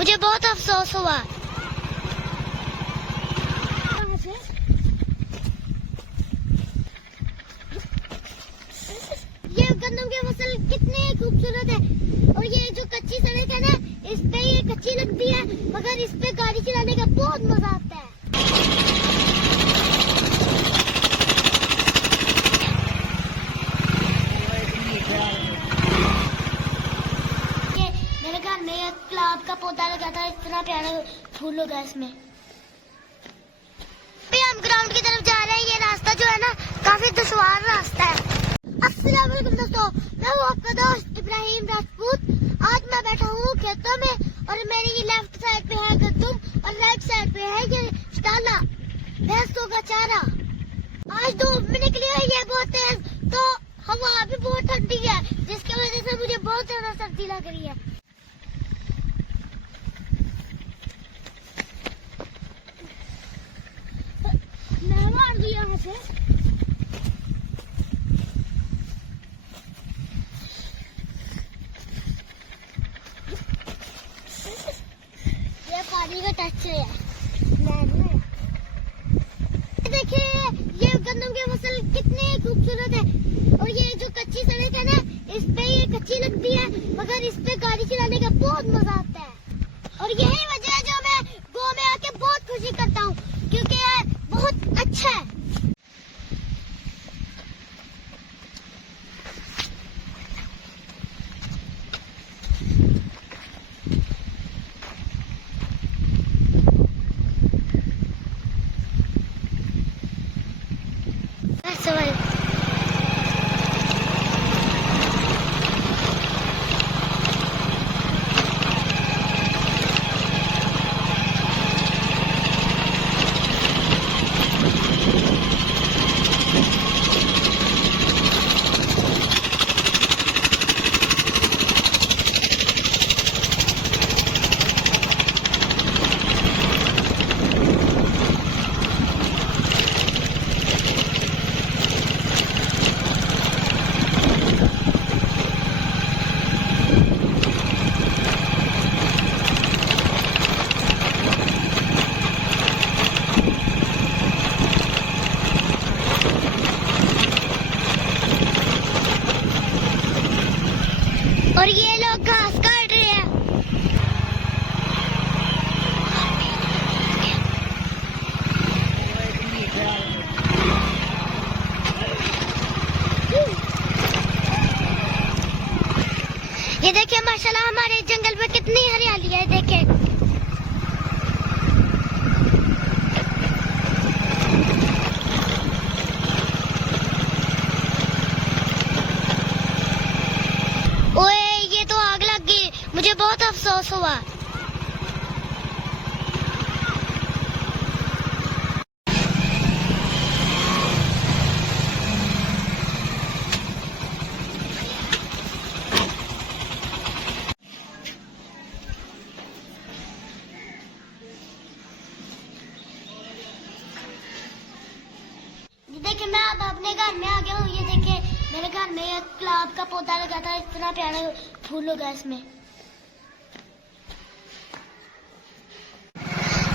मुझे बहुत अफसोस हुआ। ये गंदम की फसल कितनी खूबसूरत है और ये जो कच्ची सड़क है ना, इस पे ये कच्ची लगती है मगर इस पे गाड़ी चलाने का बहुत मजा आता है। मेरे घर में एक गुलाब का पौधा लगा था, इतना प्यारा फूल लगा इसमें। अभी हम ग्राउंड की तरफ जा रहे हैं। ये रास्ता जो है ना काफी दुश्वार रास्ता है। अस्सलाम वालेकुम दोस्तों, मैं हूँ आपका दोस्त इब्राहिम राजपूत। आज मैं बैठा हूँ खेतों में और मेरी लेफ्ट साइड पे है गंदम और राइट साइड पे है ये डाला भैंसों का चारा। आज धूप में निकली है ये बहुत तेज, तो हवा भी बहुत ठंडी है जिसकी वजह से मुझे बहुत ज्यादा सर्दी लग रही है। मैं मार दिया यहाँ से। ये पानी का टच है। देखिए ये गंदम की फसल कितनी खूबसूरत है और ये जो कच्ची सड़क है ना, इस पे ये कच्ची लगती है मगर इस पे गाड़ी चलाने का बहुत मजा आता है। और यही वजह है जो मैं गाँव में आके बहुत खुशी करता हूँ क्योंकि ये बहुत अच्छा है। और ये लोग घास काट रहे हैं। ये देखिए माशाल्लाह हमारे जंगल में कितनी हरियाली है। देखिए ओए ये तो आग लग गई, मुझे बहुत अफसोस हुआ। देखिए मैं अब अपने घर में आ गया हूँ। ये देखिए मेरे घर में एक गुलाब का पौधा लगा था, इतना प्यारा फूल लगा इसमें।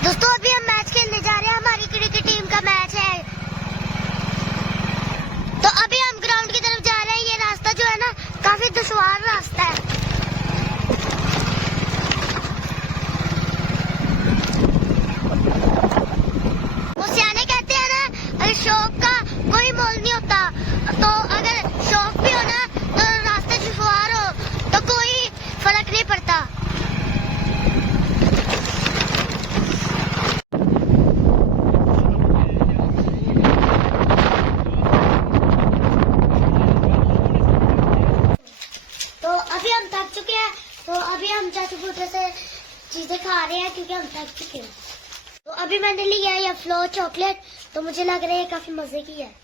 दोस्तों अभी हम मैच खेलने जा रहे हैं, हमारी क्रिकेट टीम का मैच है। तो अभी हम ग्राउंड की तरफ जा रहे हैं। ये रास्ता जो है ना काफी दुश्वार रास्ता है। वो सियाने कहते हैं ना, अगर शौक का कोई मोल नहीं होता, तो अगर शौक भी हो ना तो रास्ते दुश्वार हो तो कोई फर्क नहीं पड़ता। तो अभी हम थक चुके हैं, तो अभी हम चाचू फूटे से चीजें खा रहे हैं क्योंकि हम थक चुके हैं। तो अभी मैंने लिया है ये फ्लोर चॉकलेट, तो मुझे लग रहा है काफी मजे की है।